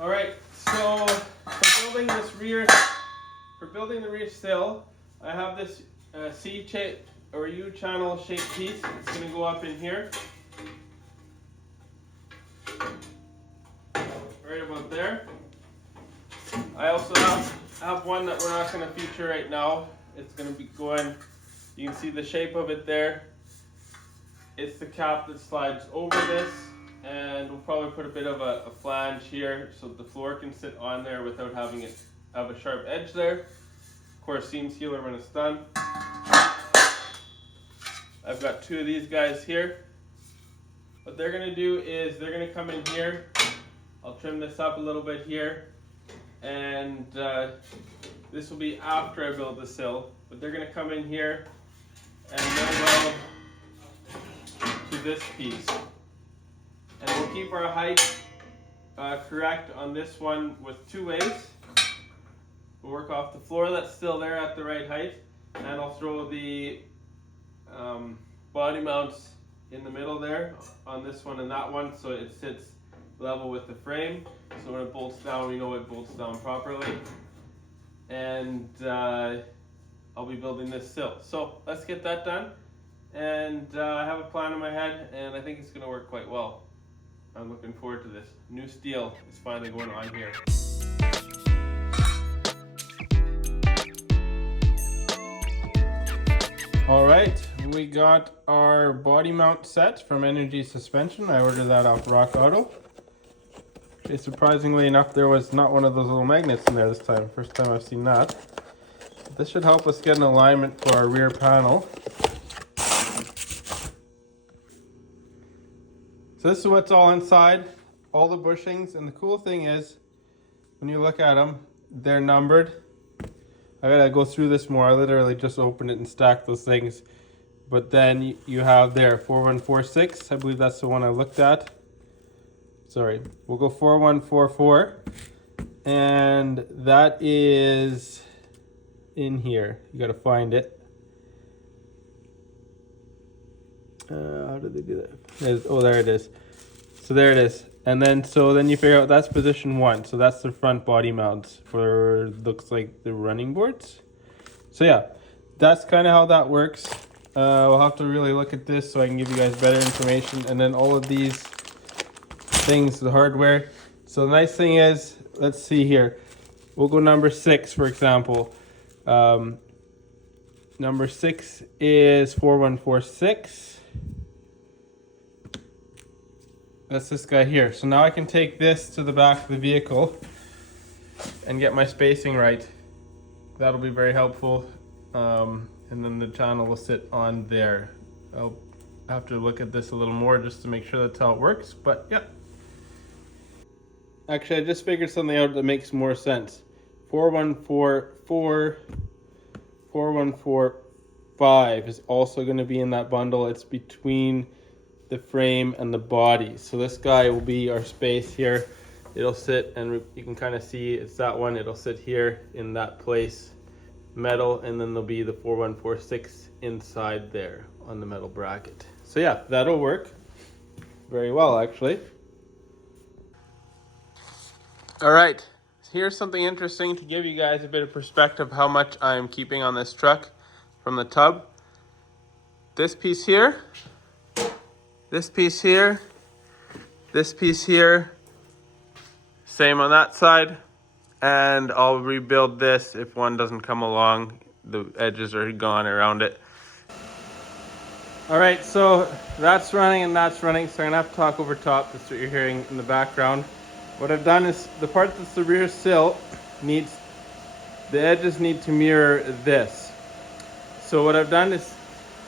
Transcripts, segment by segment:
All right, so for building the rear sill, I have this C shape or U channel shaped piece. It's going to go up in here, right about there. I also have one that we're not going to feature right now. It's going to be going. You can see the shape of it there. It's the cap that slides over this. And we'll probably put a bit of a flange here so the floor can sit on there without having it have a sharp edge there. Of course, seam sealer when it's done. I've got two of these guys here. What they're going to do is they're going to come in here. I'll trim this up a little bit here. And this will be after I build the sill. But they're going to come in here and they'll weld to this piece. And we'll keep our height correct on this one with two ways. We'll work off the floor that's still there at the right height. And I'll throw the body mounts in the middle there on this one and that one so it sits level with the frame. So when it bolts down, we know it bolts down properly. And I'll be building this sill. So let's get that done. And I have a plan in my head and I think it's going to work quite well. I'm looking forward to this. New steel is finally going on here. All right, we got our body mount set from Energy Suspension. I ordered that off Rock Auto. Okay, surprisingly enough, there was not one of those little magnets in there this time. First time I've seen that. This should help us get an alignment for our rear panel. So this is what's all inside, all the bushings, and the cool thing is, when you look at them, they're numbered. I gotta go through this more. I literally just opened it and stacked those things. But then you have there 4146. I believe that's the one I looked at. Sorry, we'll go 4144, and that is in here. You gotta find it. How did they do that? Oh, there it is. So there it is. And then you figure out that's position 1. So that's the front body mounts for, looks like, the running boards. So yeah, that's kind of how that works. We'll have to really look at this so I can give you guys better information. And then all of these things, the hardware. So the nice thing is, let's see here. We'll go number 6, for example. Number 6 is 4146. That's this guy here. So now I can take this to the back of the vehicle and get my spacing right. That'll be very helpful. And then the channel will sit on there. I'll have to look at this a little more just to make sure that's how it works, but yeah. Actually, I just figured something out that makes more sense. 4144, 4145 is also going to be in that bundle. It's between the frame and the body. So this guy will be our space here. It'll sit, and you can kind of see it's that one. It'll sit here in that place, metal, and then there'll be the 4146 inside there on the metal bracket. So yeah, that'll work very well, actually. All right, here's something interesting to give you guys a bit of perspective how much I'm keeping on this truck from the tub. This piece here, this piece here, this piece here, same on that side, and I'll rebuild this if one doesn't come along. The edges are gone around it. All right, so that's running and that's running, so I'm gonna have to talk over top. That's what you're hearing in the background. What I've done is the part that's the rear sill the edges need to mirror this. So what I've done is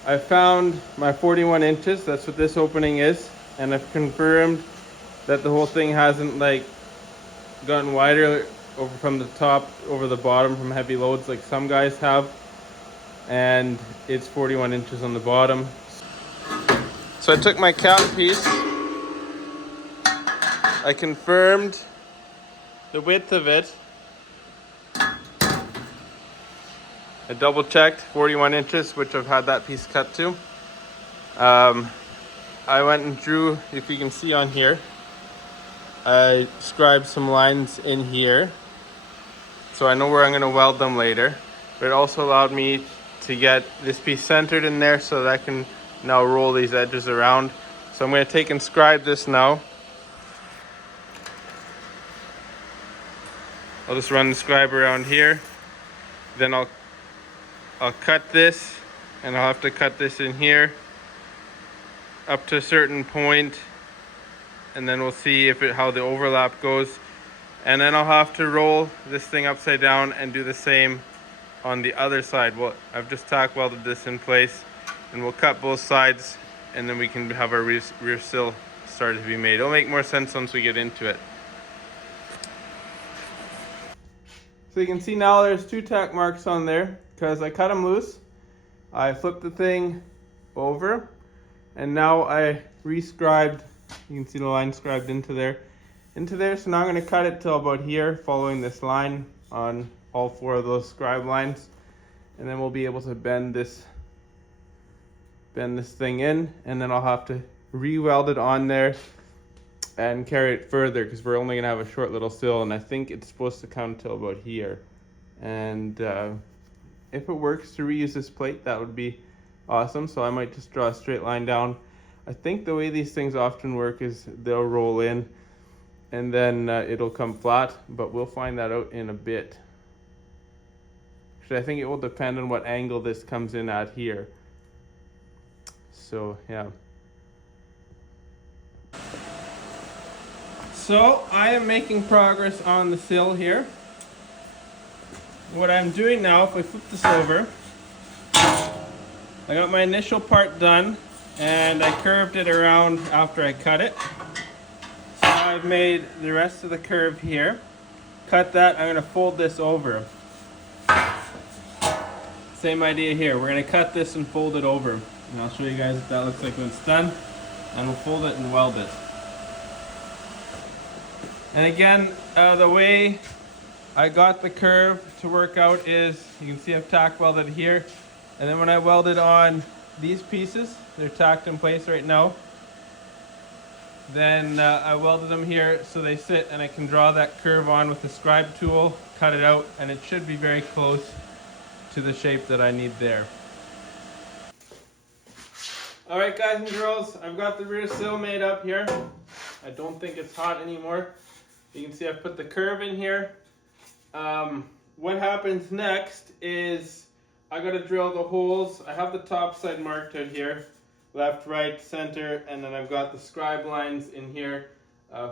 I found my 41 inches, that's what this opening is, and I've confirmed that the whole thing hasn't like gotten wider over from the top over the bottom from heavy loads like some guys have, and it's 41 inches on the bottom. So I took my cap piece, I confirmed the width of it, I double checked 41 inches, which I've had that piece cut to. I went and drew, if you can see on here, I scribed some lines in here, so I know where I'm going to weld them later. But it also allowed me to get this piece centered in there so that I can now roll these edges around. So I'm going to take and scribe this now. I'll just run the scribe around here. Then I'll cut this, and I'll have to cut this in here up to a certain point, and then we'll see how the overlap goes. And then I'll have to roll this thing upside down and do the same on the other side. Well, I've just tack welded this in place, and we'll cut both sides, and then we can have our rear sill started to be made. It'll make more sense once we get into it. So you can see now there's 2 tack marks on there because I cut them loose. I flipped the thing over, and now I re-scribed. You can see the line scribed into there. So now I'm going to cut it till about here, following this line on all 4 of those scribe lines, and then we'll be able to bend this thing in, and then I'll have to re-weld it on there and carry it further because we're only going to have a short little sill, and I think it's supposed to come till about here. And if it works to reuse this plate, that would be awesome. So I might just draw a straight line down. I think the way these things often work is they'll roll in and then it'll come flat, but we'll find that out in a bit. Actually, I think it will depend on what angle this comes in at here. So yeah. So I am making progress on the sill here. What I'm doing now, if I flip this over, I got my initial part done and I curved it around after I cut it. So now I've made the rest of the curve here. Cut that, I'm going to fold this over. Same idea here, we're going to cut this and fold it over. And I'll show you guys what that looks like when it's done. And we'll fold it and weld it. And again, the way I got the curve to work out is, you can see I've tack welded here, and then when I welded on these pieces, they're tacked in place right now, then I welded them here so they sit, and I can draw that curve on with the scribe tool, cut it out, and it should be very close to the shape that I need there. Alright guys and girls, I've got the rear sill made up here. I don't think it's hot anymore. You can see I've put the curve in here. What happens next is I gotta drill the holes. I have the top side marked out here, left, right, center, and then I've got the scribe lines in here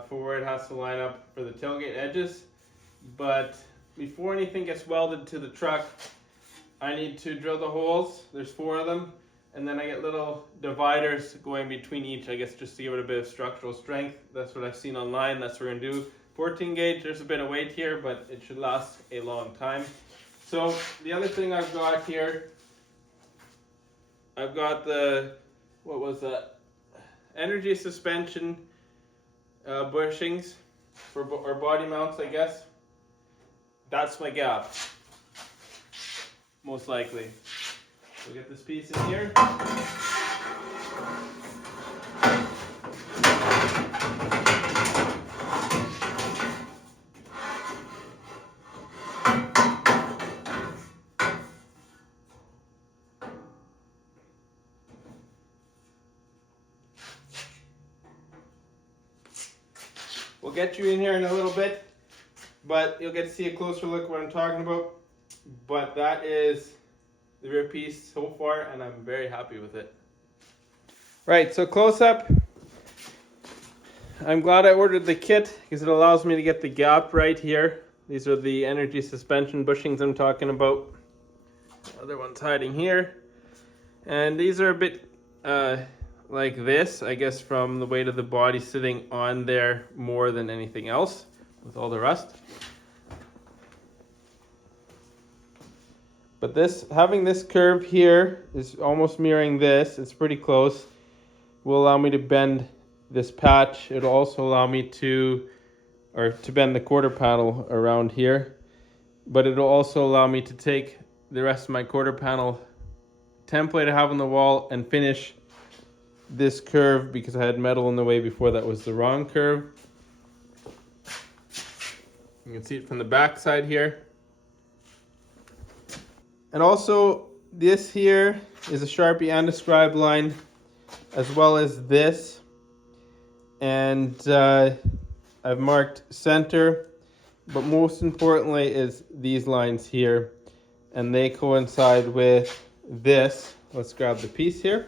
for where it has to line up for the tailgate edges. But before anything gets welded to the truck, I need to drill the holes. There's 4 of them, and then I get little dividers going between each, I guess, just to give it a bit of structural strength. That's what I've seen online. That's what we're gonna do. 14 gauge, there's a bit of weight here, but it should last a long time. So the other thing I've got here, I've got the, what was that? Energy suspension bushings or body mounts, I guess. That's my gap, most likely. We'll get this piece in here. We'll get you in here in a little bit, but you'll get to see a closer look at what I'm talking about. But that is the rear piece so far, and I'm very happy with it. Right, so close up. I'm glad I ordered the kit because it allows me to get the gap right here. These are the energy suspension bushings I'm talking about. The other one's hiding here. And these are a bit like this, I guess, from the weight of the body sitting on there more than anything else with all the rust. But this, having this curve here is almost mirroring this, it's pretty close, will allow me to bend this patch. It'll also allow me to bend the quarter panel around here, but it'll also allow me to take the rest of my quarter panel template I have on the wall and finish this curve because I had metal in the way before that was the wrong curve. You can see it from the back side here. And also, this here is a Sharpie and a scribe line, as well as this. And I've marked center, but most importantly is these lines here. And they coincide with this. Let's grab the piece here.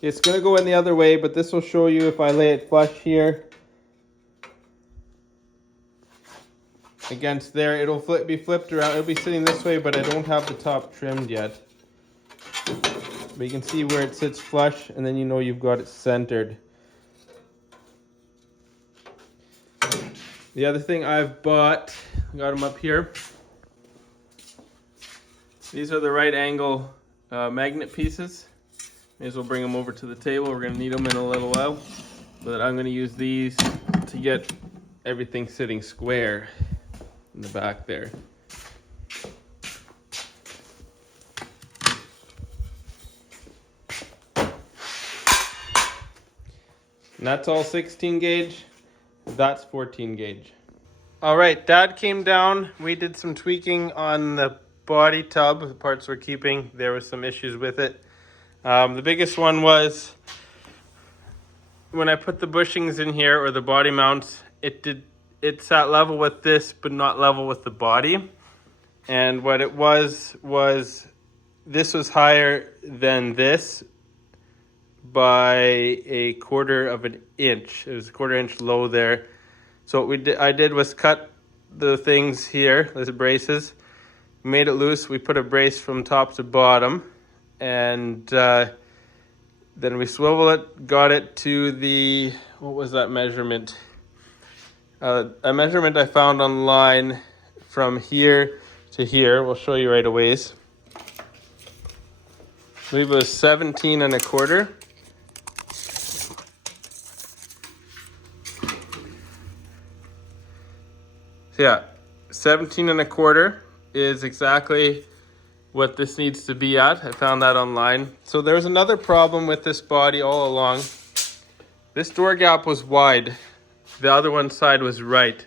It's going to go in the other way, but this will show you if I lay it flush here against there. It'll be flipped around. It'll be sitting this way, but I don't have the top trimmed yet. But you can see where it sits flush, and then you know you've got it centered. The other thing I've bought, I got them up here. These are the right angle magnet pieces. May as well bring them over to the table. We're going to need them in a little while. But I'm going to use these to get everything sitting square in the back there. And that's all 16 gauge. That's 14 gauge. All right, Dad came down. We did some tweaking on the body tub. The parts we're keeping, there was some issues with it. The biggest one was when I put the bushings in here, or the body mounts, it sat level with this, but not level with the body. And what it was this was higher than this by a quarter of an inch. It was a quarter inch low there. So what I did was cut the things here, the braces, made it loose. We put a brace from top to bottom, and then we swivel it, got it to the, what was that measurement? A measurement I found online from here to here. We'll show you right away. I believe it was 17 and a quarter. So yeah, 17 and a quarter is exactly what this needs to be at. I found that online. So there's another problem with this body all along. This door gap was wide. The other one side was right.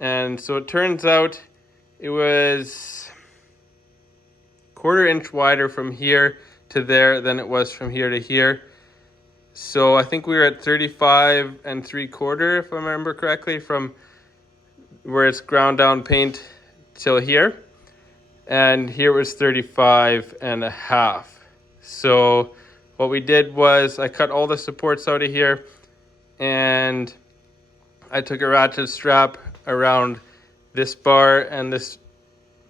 And so it turns out it was quarter inch wider from here to there than it was from here to here. So I think we were at 35 and 3/4, if I remember correctly, from where it's ground down paint till here. And here was 35 and a half. So what we did was I cut all the supports out of here, and I took a ratchet strap around this bar and this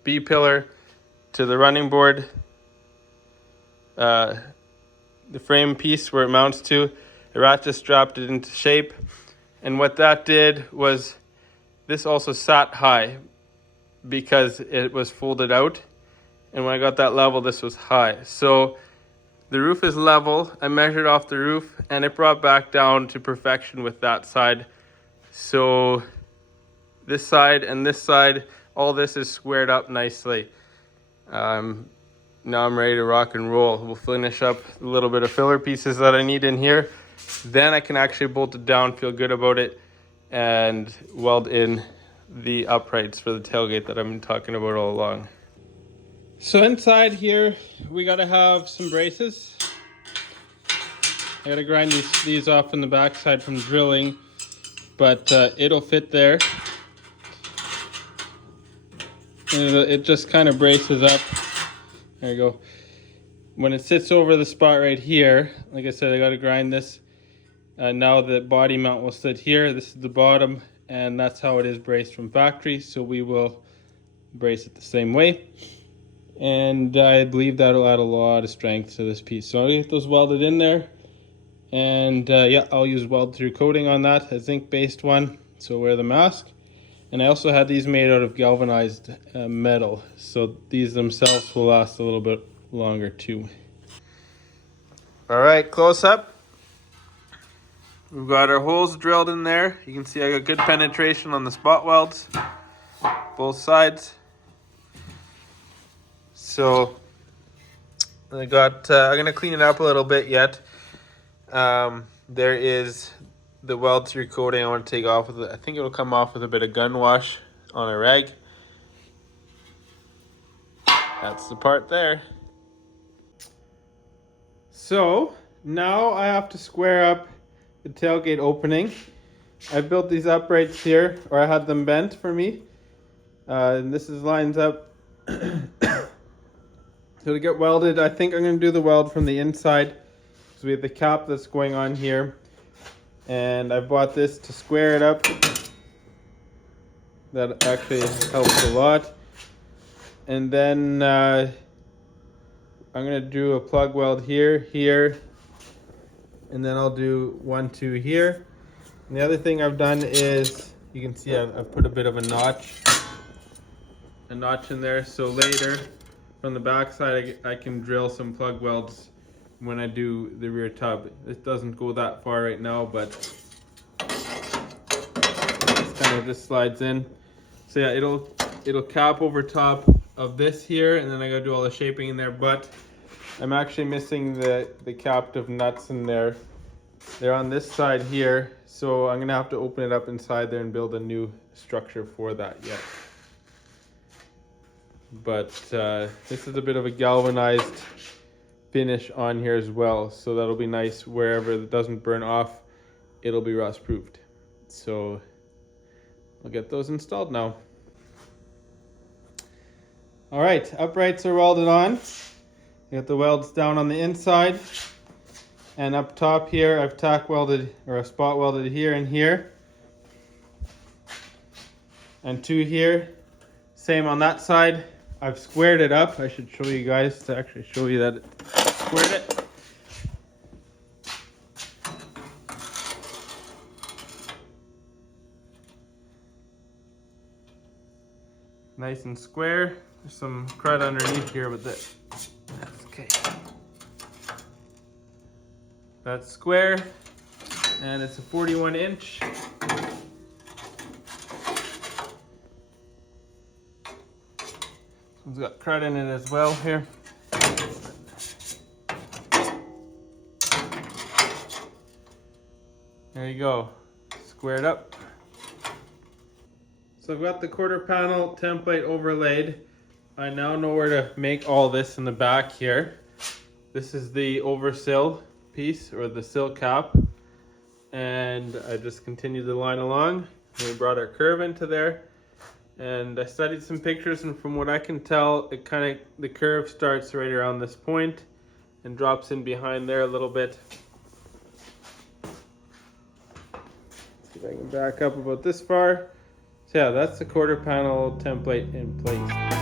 B pillar to the running board, the frame piece where it mounts to. I ratchet strapped it into shape, and what that did was this also sat high because it was folded out, and when I got that level, this was high. So the roof is level. I measured off the roof, and it brought back down to perfection with that side. So this side and this side, all this is squared up nicely. Now I'm ready to rock and roll. We'll finish up a little bit of filler pieces that I need in here. Then I can actually bolt it down, feel good about it, and weld in the uprights for the tailgate that I've been talking about all along. So inside here, we gotta have some braces. I gotta grind these off on the backside from drilling, but it'll fit there. And it just kind of braces up. There you go. When it sits over the spot right here, like I said, I gotta grind this. Now the body mount will sit here. This is the bottom, and that's how it is braced from factory. So we will brace it the same way. And I believe that'll add a lot of strength to this piece. So I'll get those welded in there. And yeah, I'll use weld through coating on that, a zinc based one. So wear the mask. And I also had these made out of galvanized metal. So these themselves will last a little bit longer too. All right, close up. We've got our holes drilled in there. You can see I got good penetration on the spot welds, both sides. So I'm gonna clean it up a little bit yet. There is the weld through coating I want to take off with it. I think it will come off with a bit of gun wash on a rag. That's the part there. So now I have to square up the tailgate opening. I built these uprights here, or I had them bent for me. And this is lines up. So to get welded, I think I'm going to do the weld from the inside. So we have the cap that's going on here. And I bought this to square it up. That actually helps a lot. And then I'm going to do a plug weld here, here. And then I'll do 1, 2 here. And the other thing I've done is, you can see I've put a bit of a notch in there. So later, from the back side, I can drill some plug welds when I do the rear tub. It doesn't go that far right now, but it kind of just slides in. So yeah, it'll cap over top of this here, and then I gotta do all the shaping in there, but I'm actually missing the captive nuts in there. They're on this side here, so I'm gonna have to open it up inside there and build a new structure for that yet. But this is a bit of a galvanized finish on here as well, so that'll be nice. Wherever it doesn't burn off, it'll be rust proofed. So I'll get those installed now. All right, uprights are welded on. Got the welds down on the inside, and up top here I've tack welded, or spot welded here and here, and 2 here. Same on that side. I've squared it up. I should show you guys to actually show you that it squared it. Nice and square. There's some crud underneath here, but that's okay. That's square, and it's a 41 inch. It's got crud in it as well here. There you go, squared up. So I've got the quarter panel template overlaid. I now know where to make all this in the back here. This is the over sill piece, or the sill cap. And I just continued the line along. We brought our curve into there. And I studied some pictures, and from what I can tell, the curve starts right around this point and drops in behind there a little bit. Let's see if I can back up about this far. So yeah, that's the quarter panel template in place.